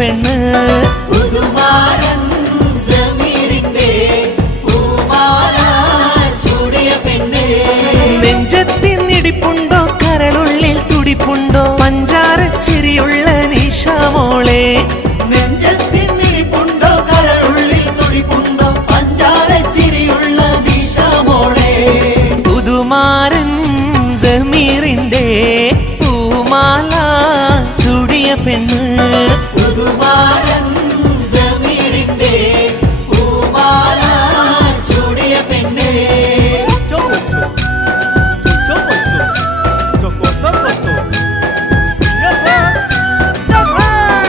പെണ്ണ് പുതുമാരൻ സമീറിന്റെ പൂമാല ചൂടിയ പെണ്ണ് നെഞ്ചത്തിന്നിടിപ്പുണ്ടോ കരളുള്ളിൽ തുടിപ്പുണ്ടോ പഞ്ചാര ചിരിയുള്ള നിഷാമോളെ നെഞ്ചത്തിന്നിടിപ്പുണ്ടോ കരളുള്ളിൽ തുടിപ്പുണ്ടോ പഞ്ചാര ചിരിയുള്ള നിഷാമോളെ പുതുമാരൻ സമീറിന്റെ പൂമാല ചൂടിയ പെണ്ണ് പുതുമാരൻ